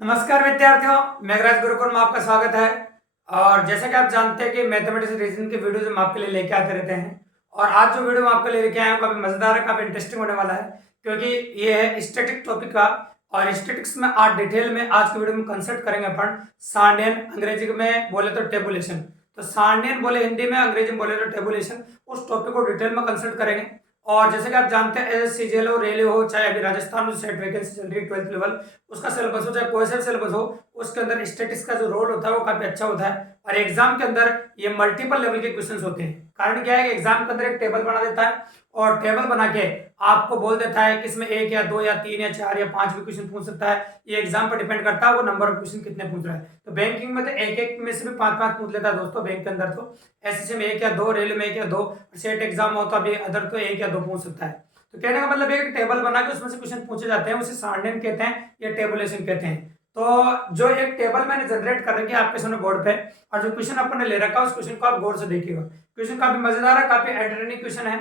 नमस्कार विद्यार्थियों, मेघराज गुरुकुल में आपका स्वागत है। और जैसा कि आप जानते हैं कि मैथमेटिक्स रीजनिंग के वीडियोज हम आपके लिए लेके आते रहते हैं। और आज जो वीडियो मैं आपके लिए लेके आया हूँ काफी मजेदार है, काफी इंटरेस्टिंग होने वाला है, क्योंकि ये है स्टैटिक टॉपिक का। और स्टैटिक्स में आज डिटेल में आज की वीडियो में कंसल्ट करेंगे अपन सारण्यन, अंग्रेजी में बोले तो टेबुलेशन। तो सारण्यन बोले हिंदी में, अंग्रेजी में बोले तो टेबुलेशन, उस टॉपिक को डिटेल में कंसल्ट करेंगे। और जैसे कि आप जानते हैं सीजीएल हो, रेलवे हो, चाहे अभी राजस्थान में सेट वैकेंसी चल रही है 12th लेवल, उसका सिलेबस हो चाहे कोई सा सिलेबस हो, उसके अंदर स्टैटिक्स का जो रोल होता है वो काफी अच्छा होता है। और एग्जाम के अंदर ये मल्टीपल लेवल के क्वेश्चंस होते हैं। कारण क्या है कि एग्जाम के अंदर एक टेबल बना देता है और टेबल बना के आपको बोल देता है कि इसमें एक या दो या तीन या चार या पांच भी क्वेश्चन पूछ सकता है। ये एग्जाम पर डिपेंड करता है वो नंबर ऑफ क्वेश्चन कितने पूछ रहा है। तो बैंकिंग में तो एक एक में से भी पांच पांच पूछ लेता है दोस्तों बैंक के अंदर। तो एसएससी में एक या दो, रेलवे में एक या दो, सेट एग्जाम होता है अदर तो एक या दो पूछ सकता है। तो कहने का मतलब एक टेबल बना के उसमें से क्वेश्चन पूछे जाते हैं, उसे सारण्यन कहते हैं या टेबुलेशन कहते हैं। तो जो एक टेबल मैंने जनरेट कर रखी है आपके सामने बोर्ड पे, और जो क्वेश्चन अपन ने ले रखा है उस क्वेश्चन को आप गौर से देखिएगा। क्वेश्चन काफी मजेदार है, काफी एंटरटेनिंग क्वेश्चन है।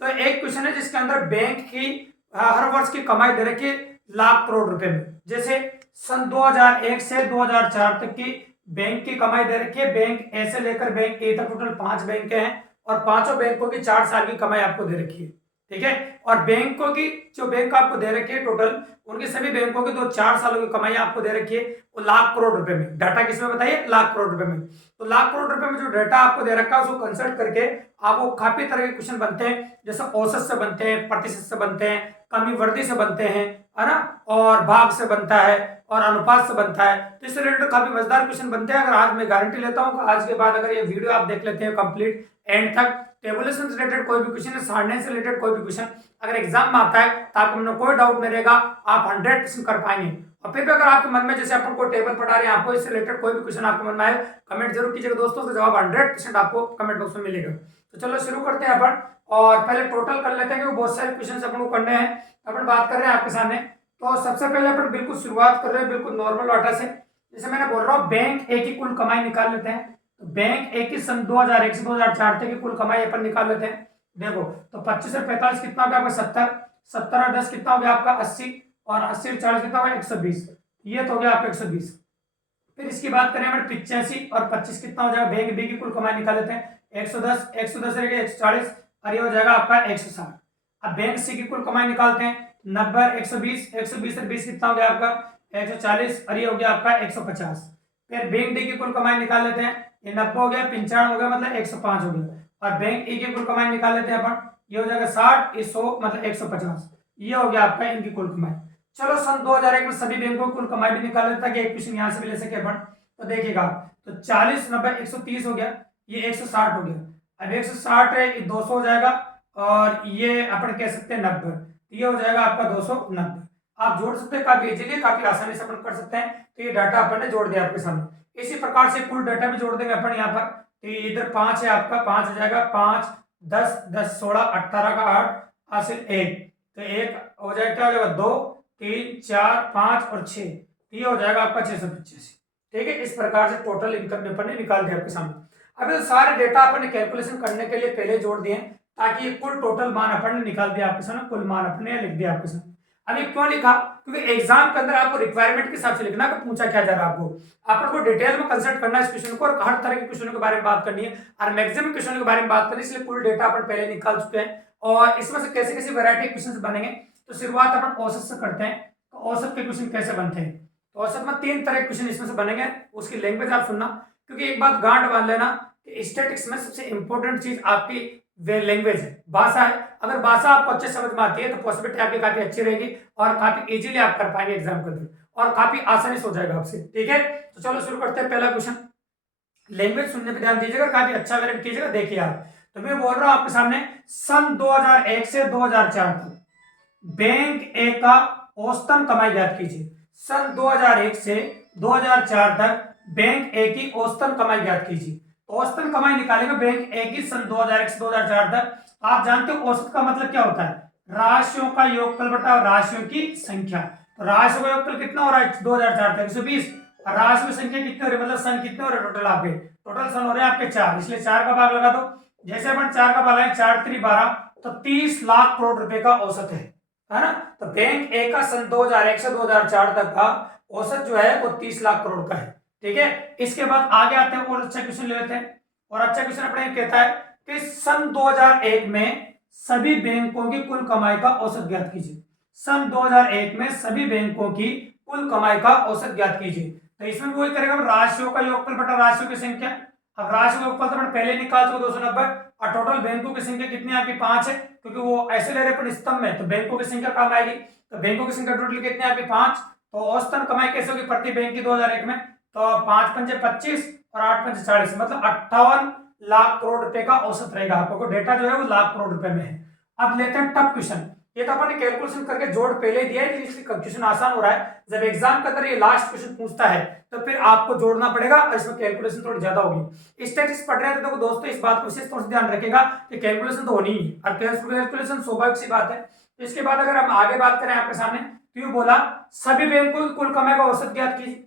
तो एक क्वेश्चन है जिसके अंदर बैंक की हर वर्ष की कमाई दे रखी है लाख करोड़ रुपए में। जैसे सन 2001 से 2004 तक की बैंक की कमाई दे रखी है। बैंक ए से लेकर बैंक ए तक टोटल 5 बैंक हैं और पांचों बैंकों की 4 साल की कमाई आपको दे रखी है। ठीक है। और बैंकों की जो बैंक आपको दे रखी है टोटल, उनके सभी बैंकों की 4 सालों की कमाई आपको दे रखी है वो लाख करोड़ रुपए में। डाटा किसमें बताइए? लाख करोड़ रुपए में। तो लाख करोड़ रुपए में जो डाटा आपको दे रखा है उसको कंसल्ट करके आपको काफी तरह के क्वेश्चन बनते हैं। जैसे औसत से बनते हैं, प्रतिशत से बनते हैं, कमी वृद्धि से बनते हैं, है ना, और भाग से बनता है और अनुपात से बनता है। तो इससे रिलेटेड काफी मजेदार क्वेश्चन बनते हैं। अगर आज मैं गारंटी लेता हूँ आज के बाद अगर ये वीडियो आप देख लेते हैं कंप्लीट एंड तक, टेबुलेशन से रिलेटेड कोई भी क्वेश्चन, सारणी से रिलेटेड कोई भी क्वेश्चन अगर एग्जाम में आता है तो आपको मन कोई डाउट नहीं रहेगा, आप 100% कर पाएंगे। और फिर भी अगर आपके मन में जैसे अपन कोई टेबल पढ़ा रहे हैं, आपको इससे रिलेटेड कोई भी क्वेश्चन आपके मन में आए, कमेंट जरूर कीजिएगा दोस्तों, तो जवाब 100% आपको कमेंट बॉक्स में मिलेगा। तो चलो शुरू करते हैं अपन, और पहले टोटल कर लेते हैं क्योंकि बहुत सारे क्वेश्चन अपन को करने हैं। अपन बात कर रहे हैं आपके सामने। तो सबसे पहले अपन बिल्कुल शुरुआत कर रहे हैं बिल्कुल नॉर्मल डाटा से। जैसे मैंने बोल रहा हूँ बैंक ए की कुल कमाई निकाल लेते हैं। तो बैंक ए की सन 2001 से 2004 तक की कुल कमाई अपन निकाल लेते हैं। देखो तो 25 से 45 कितना हो गया आपका 70, 70 और 10 कितना हो गया आपका 80, और 80 और 40 कितना हो गया 120। ये तो हो गया आपका 120। फिर इसकी बात करें हमारे 85 और 25 कितना हो जाएगा, बैंक बी की कुल कमाई निकाल लेते हैं। 110, 110 रहेगा 140 और ये हो जाएगा आपका 160। अब बैंक सी की कुल कमाई निकालते हैं। 90, 120, 120 और 20 कितना हो गया आपका 140 और ये हो गया आपका 150। फिर बैंक डी की कुल कमाई निकाल लेते हैं। ये 90 हो गया, 95 हो गया मतलब 105 हो गया। और बैंक ई की कुल कमाई निकाल लेते हैं अपन। ये हो जाएगा 60, ये 100 मतलब 150। ये हो गया आपका इनकी कुल कमाई। चलो सन 2001 में सभी बैंकों की कुल कमाई भी निकाल लेता कि एक क्वेश्चन यहां से भी ले सके अपन। तो देखिएगा तो 40, 90, 130 हो गया, ये 160 हो गया। अब 160 है, ये 200 हो जाएगा और ये अपन कह सकते हैं 90, ये हो जाएगा आपका 290। आप जोड़ सकते हैं काफी इजीली, काफी आसानी से अपन कर सकते हैं। तो ये डाटा अपन ने जोड़ दिया आपके सामने। इसी प्रकार से कुल डाटा भी जोड़ देंगे अपन यहाँ पर। तो इधर 5 है आपका, 5 हो जाएगा, 5, 10, 10, 16, 18 का 8 हासिल 1, तो 1 हो जाएगा, क्या हो जाएगा 2, 3, 4, 5 और 6, ये हो जाएगा आपका 685। ठीक है। इस प्रकार से टोटल इनकम में अपन ने निकाल दिया आपके सामने। अब ये सारे डेटा अपन ने कैलकुलेशन करने के लिए पहले जोड़ दिए ताकि ये कुल टोटल मान अपन ने निकाल दिया आपके सामने, कुल मान अपन ने लिख दिया आपके सामने। अब ये क्यों लिखा? क्योंकि एग्जाम के अंदर आपको रिक्वायरमेंट के हिसाब से लिखना कि पूछा क्या जा रहा है आपको। अपन को डिटेल में कंसल्ट करना है इस क्वेश्चन को और हर तरह के क्वेश्चनों के बारे में बात करनी है और मैक्सिमम क्वेश्चनों के बारे में बात करनी है, इसलिए कुल डेटा अपन पहले निकाल चुके हैं। और इसमें से कैसे कैसे वैरायटी क्वेश्चन बनेंगे, तो शुरुआत अपन औसत से करते हैं। तो औसत के क्वेश्चन कैसे बनते हैं? तो औसत में 3 तरह के क्वेश्चन इसमें से बनेंगे, उसकी लैंग्वेज आप सुनना, क्योंकि एक बात गांठ बांध लेना कि स्टैटिक्स में सबसे इंपॉर्टेंट चीज आपकी वे लैंग्वेज है, भाषा है। अगर भाषा आपको अच्छे समझ में आती है तो पॉसिबिलिटी आपकी काफी अच्छी रहेगी और काफी इजीली आप कर पाएंगे एग्जाम के अंदर और काफी आसानी से हो जाएगा आपसे। ठीक है। तो चलो शुरू करते हैं। पहला क्वेश्चन, लैंग्वेज सुनने पे ध्यान दीजिएगा, काफी अच्छा वेरिएट कीजिएगा। देखिए आप, तो मैं बोल रहा हूं आपके सामने सन 2001 से 2004 तक बैंक ए का औसतन कमाई ज्ञात कीजिए। सन 2001 से 2004 तक बैंक ए की औसतन कमाई ज्ञात कीजिए। औसतन कमाई निकालेंगे बैंक ए की सन 2001 से 2004 तक। आप जानते हो औसत का मतलब क्या होता है? राशियों का योगफल बटा राशियों की संख्या। तो राशियों का योगफल कितना हो रहा है 2004 तक? 120। और राशियों की संख्या कितनी हो रही है, मतलब सन कितने हो रहे हैं टोटल आपके? टोटल सन हो रहे हैं आपके 4, इसलिए 4 का भाग लगा दो। जैसे अपन 4 का भाग लगाए 4 3 12, तो 30 लाख करोड़ रुपए का औसत है। है ना। तो बैंक ए का सन 2001 से 2004 तक का औसत जो है वो 30 लाख करोड़ का है। ठीक है, इसके बाद आगे आते हैं और अच्छा क्वेश्चन ले लेते हैं। और अच्छा क्वेश्चन अपने कहता है कि सन 2001 में सभी बैंकों की कुल कमाई का औसत ज्ञात कीजिए। सन 2001 में सभी बैंकों की कुल कमाई का औसत ज्ञात कीजिए। तो इसमें भी वही करेगा, राशियों का योगफल बटा राशियों की संख्या। अब राशि का योगफल तो मैंने पहले निकाल चुका 290, और टोटल बैंकों की संख्या कितनी आपकी 5 है, क्योंकि वो ऐसे ले रहे अपन स्तंभ में, तो बैंकों की संख्या काम आएगी। तो बैंकों की संख्या टोटल कितनी आपकी 5। तो औसतन कमाई कैसे होगी प्रति बैंक की 2001 में, तो 5 पंजे 25 और 8 पंजे 40, मतलब 58 लाख करोड़ रुपए का औसत रहेगा। आपको डेटा जो है वो लाख करोड़ रुपए में है। अब लेते हैं टफ क्वेश्चन। ये तो अपन ने कैलकुलेशन करके जोड़ पहले दिया है, इसलिए क्वेश्चन आसान हो रहा है। जब एग्जाम के अंदर ये लास्ट क्वेश्चन पूछता है तो फिर आपको जोड़ना पड़ेगा, और इसमें कैलकुलेशन थोड़ी ज्यादा होगी। स्टैटिस्टिक्स पढ़ रहे हैं तो दोस्तों इस बात को विशेष तौर से ध्यान रखेगा कि कैलकुलेशन तो होनी ही है, और कैलकुलेशन स्वाभाविक सी बात है। इसके बाद अगर हम आगे बात करें आपके सामने, तो ये बोला सभी बैंकों की कुल कमाई का औसत ज्ञात कीजिए।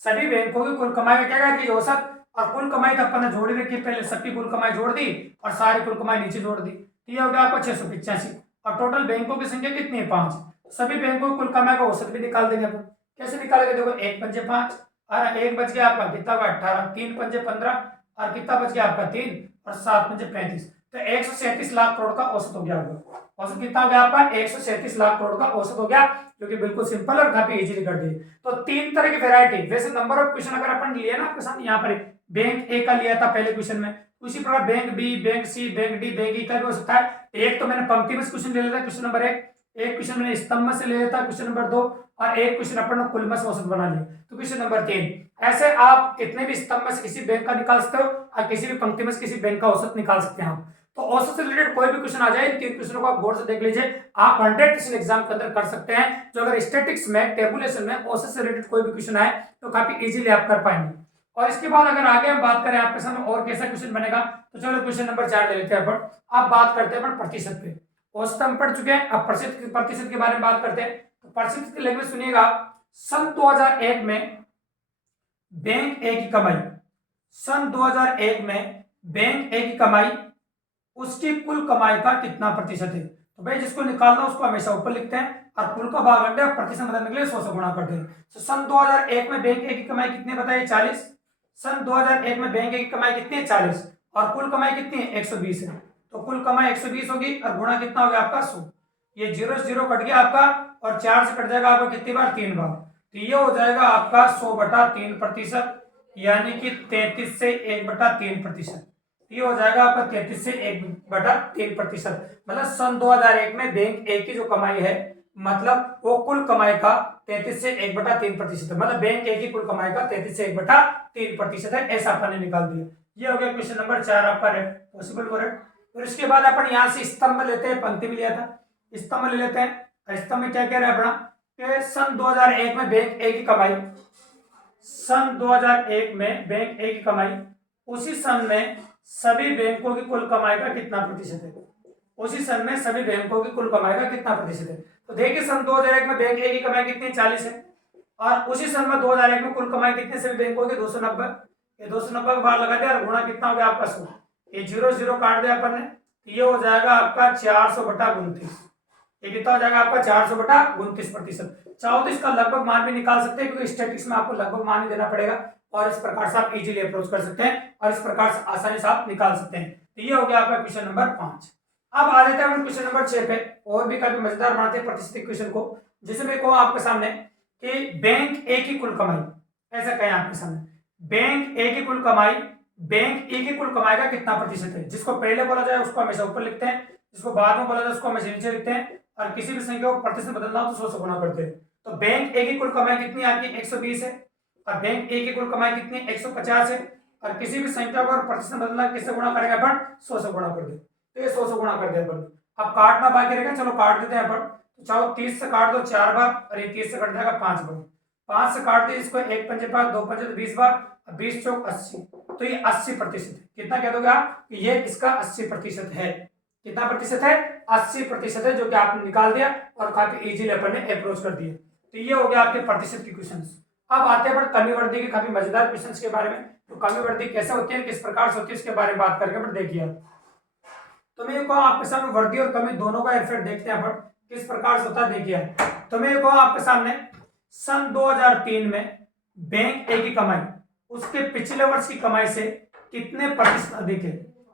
सभी बैंकों की कुल कमाई का क्या ज्ञात कीजिए, औसत। और कुल कमाई तो अपन ने जोड़ी रखी, पहले सबकी कुल कमाई जोड़ दी और सारी कुल कमाई नीचे जोड़ दी, तो ये हो गया आपको 685। और टोटल बैंकों की संख्या कितनी है 5। सभी बैंकों की कुल कमाई का औसत भी निकाल देंगे अपन। कैसे निकालेंगे, देखो 1 पंजे 5 और 1 बच गया आपका कितना हुआ 18, 3 पंजे 15 और कितना बच गया आपका 3 और 7 पंजे 35। तो 137 लाख करोड़ का औसत हो गया आपका। औसत कितना हो गया आपका 137 लाख करोड़ का औसत हो गया, जो कि बिल्कुल सिंपल और काफी इजीली कर दिए। तो 3 तरह की वेरायटी, वैसे नंबर ऑफ क्वेश्चन अगर अपन लिए ना आपके सामने, यहाँ पर बैंक ए का लिया था पहले क्वेश्चन में, उसी प्रकार बैंक बी, बैंक सी, बैंक डी, बैंक ई का भी हो सकता है। एक तो मैंने पंक्ति में क्वेश्चन ले लिया था क्वेश्चन नंबर 1, एक क्वेश्चन मैंने स्तंभ से ले लिया था क्वेश्चन नंबर 2, और एक क्वेश्चन अपन ने कुल में से औसत बना लिया तो क्वेश्चन नंबर 3। ऐसे आप कितने भी स्तंभ में से किसी बैंक का निकाल सकते हो, और किसी भी पंक्ति में से किसी बैंक का औसत निकाल सकते हैं आप। तो औसत से रिलेटेड कोई भी क्वेश्चन आ जाए, इन 3 क्वेश्चनों को आप गौर से देख लीजिए, आप 100% एग्जाम के अंदर कर सकते हैं। जो अगर स्टैटिस्टिक्स में टेबुलेशन में औसत से रिलेटेड कोई भी क्वेश्चन आए तो काफी इजीली आप कर पाएंगे। और इसके बाद अगर आगे हम बात करें आपके सामने और कैसा क्वेश्चन बनेगा, तो चलो क्वेश्चन नंबर 4 ले लेते हैं अपन। अब बात करते हैं अपन प्रतिशत पे। औसत हम पढ़ चुके हैं, अब प्रतिशत के बारे में बात करते हैं। तो प्रतिशत की लैंग्वेज सुनिएगा। सन 2001 में बैंक ए की कमाई, सन 2001 में बैंक ए की कमाई उसकी कुल कमाई का कितना प्रतिशत है। तो भाई जिसको निकालना उसको हमेशा ऊपर लिखते हैं, और कुल का भाग करते हैं, प्रतिशत बताने के लिए 100 से गुणा करते हैं। तो सन 2001 में बैंक ए की कमाई कितनी बताइए 40। सन 2001 में बैंक ए की कमाई कितनी है 40, और कुल कमाई कितनी है 120 है। तो कुल कमाई 120 होगी और गुणा कितना हो गया आपका 100। ये 0 से 0 कट गया आपका, और 4 से कट जाएगा आपका कितनी बार 3 बार। तो ये हो जाएगा आपका 100/3%, यानी कि 33 से 1/3%। ये हो जाएगा आपका 33 से 1/3%। मतलब सन 2001 में बैंक ए की जो कमाई है, मतलब वो कुल कमाई का 33 से 1/3% है। मतलब बैंक ए की कुल कमाई का 33 से 1/3% है, ऐसा अपन ने निकाल दिया। ये हो गया क्वेश्चन नंबर 4 आपका पॉसिबल करेक्ट। और इसके बाद अपन यहाँ से स्तंभ लेते हैं, पंक्ति में लिया था, स्तंभ ले लेते हैं। स्तंभ में क्या कह रहा है अपना कि सन 2001 में बैंक ए की कमाई, सन 2001 में बैंक ए की कमाई उसी सन में सभी बैंकों की कुल कमाई का कितना प्रतिशत है। उसी सन में सभी बैंकों की कुल कमाई का कितना प्रतिशत है। तो देखिए सन 2001 में बैंक ए की कमाई कितनी 40 है, और उसी सन में 2001 में कुल कमाई कितनी सभी बैंकों की 290। ये 290 का बार लगा दिया और गुणा कितना हो गया आपका 100। ये 0 काट दिया अपन ने, तो ये हो जाएगा आपका 400/29। ये कितना हो जाएगा आपका 400/29%। चाहो तो इसका लगभग मान भी निकाल सकते हैं, क्योंकि स्टैटिस्टिक्स में आपको लगभग मान ही देना पड़ेगा, और इस प्रकार से आप इजीली अप्रोच कर सकते हैं, और इस प्रकार से आसानी से आप निकाल सकते हैं। तो ये हो गया आपका क्वेश्चन नंबर 5। अब आ जाते हैं क्वेश्चन नंबर 6 पे, और भी काफी मजेदार बनाते हैं प्रतिशत क्वेश्चन को, जिसमें को आपके सामने कि बैंक ए की कुल कमाई, ऐसा कहें आपके सामने बैंक ए की कुल कमाई, बैंक ए की कुल कमाई का कितना प्रतिशत है। जिसको पहले बोला जाए उसको हमेशा ऊपर लिखते हैं, जिसको बाद में बोला जाए उसको हमेशा नीचे लिखते हैं, और किसी भी संख्या को प्रतिशत बदलना हो तो 100 से गुणा करते हैं। तो बैंक ए की कुल कमाई कितनी आपकी 120 है, और बैंक ए की कुल कमाई कितनी 150 है, और किसी भी संख्या को प्रतिशत बदलना किससे गुणा करेंगे अपन 100 से गुणा कर दे। तो ये 100 से गुणा कर दे अपन। अब काटना बाकी रहेगा, चलो काट देते हैं अपन। तो चाहो 30 से काट दो 4 बार, और ये 30 से कट जाएगा 5 बार। 5 से काट दिए इसको, 1 पंजे 5, 2 पंजे तो 20 बार, 20 चौक 80। तो ये 80% है। कितना कह दोगे आप, ये इसका 80% है। कितना प्रतिशत है 80% है, जो कि आपने निकाल दिया और काफी इजीली अपन ने अप्रोच कर दिया। तो ये हो गया आपके प्रतिशत के क्वेश्चंस। अब आते हैं कमी वृद्धि के काफी मजेदार क्वेश्चंस के बारे में। तो कमी वृद्धि कैसे होती है, किस प्रकार से होती है, इसके बारे में बात करके अपन देखिए। तो मैं कहूँ आपके सामने वृद्धि और कमी दोनों का इफेक्ट देखते हैं अपन किस प्रकार से होता है देखिए। तो मैं कहूँ आपके सामने सन 2003 में बैंक ए की कमाई उसके पिछले वर्ष की कमाई से कितने प्रतिशत अधिक है।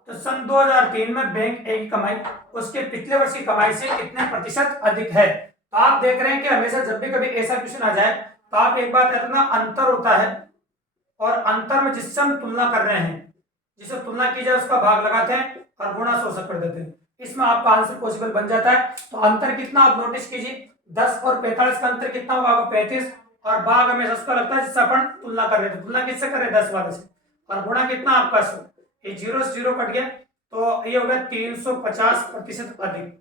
तो सन 2003 में बैंक ए की कमाई उसके पिछले वर्ष की कमाई से कितने प्रतिशत अधिक है। तो आप देख रहे हैं कि हमेशा जब भी कभी ऐसा क्वेश्चन आ जाए तो आप एक बात कहते ना, अंतर होता है और अंतर में जिससे हम तुलना कर रहे हैं, जिसे तुलना की जाए उसका भाग लगाते हैं और गुणा 100 से कर देते हैं, इसमें आपका आंसर पॉसिबल बन जाता है। तो अंतर कितना आप नोटिस कीजिए, 10 और 45 का अंतर कितना होगा आपका 35, और भाग हमेशा उसका लगता है जिससे अपन तुलना कर रहे थे। तुलना किससे कर रहे हैं 10 वाले से, और गुणा कितना आपका 100, ये 0 से 0 कट गया तो ये हो गया 350% अधिक।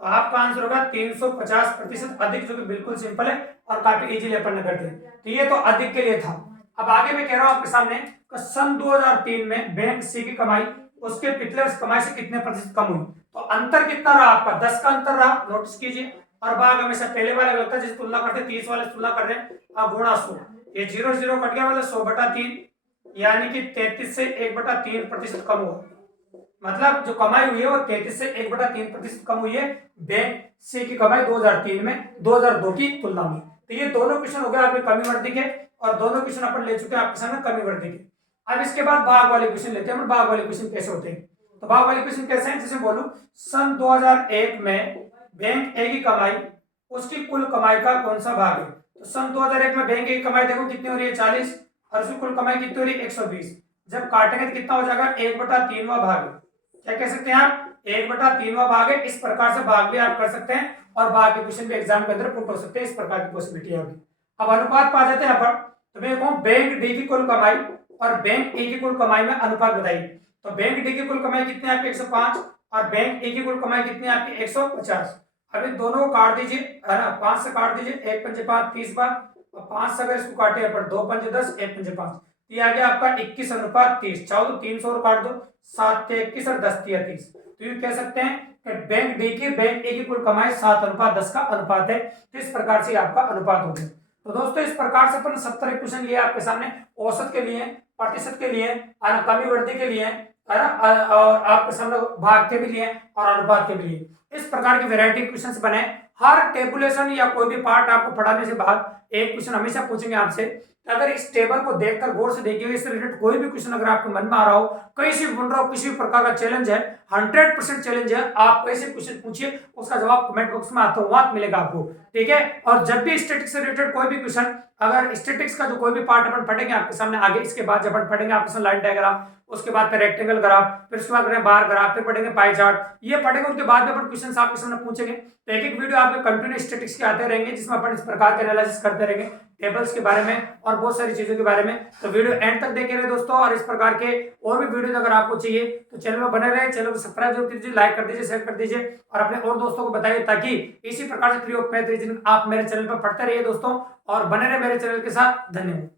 तो आपका आंसर होगा 350% अधिक, जो कि बिल्कुल सिंपल है और काफी इजीली अपन ने करते हैं। तो ये तो अधिक के लिए था। अब आगे मैं कह रहा हूं आपके सामने सन 2003 में बैंक सी की कमाई उसके पिछले वर्ष कमाई से कितने प्रतिशत कम हुई। तो अंतर कितना रहा आपका, 10 का अंतर रहा, नोटिस कीजिए, और भाग हमेशा पहले वाले लगता है जिसे तुलना करते हैं 30 वाले तुलना कर रहे हैं, अब गुणा 100, ये 0 0 कट गया मतलब 100/3, यानी कि 33 से 1/3% कम हुआ। मतलब जो कमाई हुई है वो 33 से 1/3% कम हुई है बैंक सी की कमाई 2003 में 2002 की तुलना में। तो ये दोनों क्वेश्चन हो गए आपके कमी वृद्धि के, और दोनों क्वेश्चन अपन ले चुके हैं आपके सामने कमी वृद्धि के। अब इसके बाद भाग वाले क्वेश्चन लेते हैं। भाग वाले क्वेश्चन कैसे होते हैं, तो भाग वाले क्वेश्चन कैसे हैं, जैसे बोलूं सन 2001 में बैंक ए की कमाई उसकी कुल कमाई का कौन सा भाग है। तो सन 2001 में बैंक ए की कमाई देखो कितनी हो रही है 40, और उसकी कुल कमाई कितनी हो रही है 120। जब काटेंगे तो कितना हो जाएगा 1/3 भाग है। क्या कह सकते हैं आप, 1/3 भाग है। इस प्रकार से भाग भी आप कर सकते हैं और भाग के क्वेश्चन भी एग्जाम के अंदर पुट हो सकते हैं, इस प्रकार की पॉसिबिलिटी है। अब अनुपात पा जाते हैं अपन, तो मैं कहूं बैंक डी की कुल कमाई और बैंक ए की कुल कमाई में अनुपात बताइए। तो बैंक डी की कुल कमाई कितनी है आपकी 105, और बैंक ए की कुल कमाई कितनी है आपकी 150। अब इन दोनों को काट दीजिए, है ना, 5 से काट दीजिए, 1 पंजे 5 30 बार, और 5 से अगर इसको काटे अपन 2 पंजे 10, 1 पंजे 5, ये आ गया आपका 21:30। चाहो तो 300 और काट दो, 7 से 21 और 10 से 30। तो ये कह सकते हैं कि बैंक डी की बैंक ए की कुल कमाई 7:10 का अनुपात है। तो इस प्रकार से आपका अनुपात हो गया। तो दोस्तों इस प्रकार से अपन 70 क्वेश्चन लिए आपके सामने, औसत के लिए, प्रतिशत के लिए, कमी वृद्धि के लिए, है ना, और आपके सामने भाग के भी लिए और अनुपात के भी लिए। इस प्रकार की वैरायटी क्वेश्चंस बने। हर टेबुलेशन या कोई भी पार्ट आपको पढ़ाने से बाद एक क्वेश्चन हमेशा पूछेंगे आपसे। अगर इस टेबल को देखकर गौर से देखिए, इससे रिलेटेड कोई भी क्वेश्चन अगर आपके मन में आ रहा हो, कहीं से बन रहा हो, किसी भी प्रकार का चैलेंज है, 100% चैलेंज है, आप कैसे क्वेश्चन पूछिए, उसका जवाब कमेंट बॉक्स में आत्मवाद मिलेगा आपको, ठीक है। और जब भी स्टैटिक्स से रिलेटेड कोई भी क्वेश्चन, अगर स्टैटिक्स का जो कोई भी पार्ट अपन पढ़ेंगे आपके सामने आगे, इसके बाद जब अपन पढ़ेंगे आपके लाइन डायग्राम, उसके बाद फिर रेक्टेंगल ग्राफ, फिर उसके बाद पढ़ेंगे बार ग्राफ, फिर पढ़ेंगे पाई चार्ट, ये पढ़ेंगे, उनके बाद में अपन क्वेश्चन आपके सामने पूछेंगे। तो एक एक वीडियो आपके कंटिन्यू स्टैटिक्स के आते रहेंगे, जिसमें अपन इस प्रकार के एनालिसिस करते रहेंगे टेबल्स के बारे में और बहुत सारी चीजों के बारे में। तो वीडियो एंड तक देखे रहे दोस्तों, और इस प्रकार के और भी वीडियो अगर आपको चाहिए तो चैनल में बने रहे, चैनल को सब्सक्राइब जरूर कीजिए, लाइक कर दीजिए, शेयर कर दीजिए, और अपने और दोस्तों को बताइए, ताकि इसी प्रकार से फ्री ऑफ मैथ रीजनिंग आप मेरे चैनल पर पढ़ते रहिए दोस्तों, और बने रहे मेरे चैनल के साथ। धन्यवाद।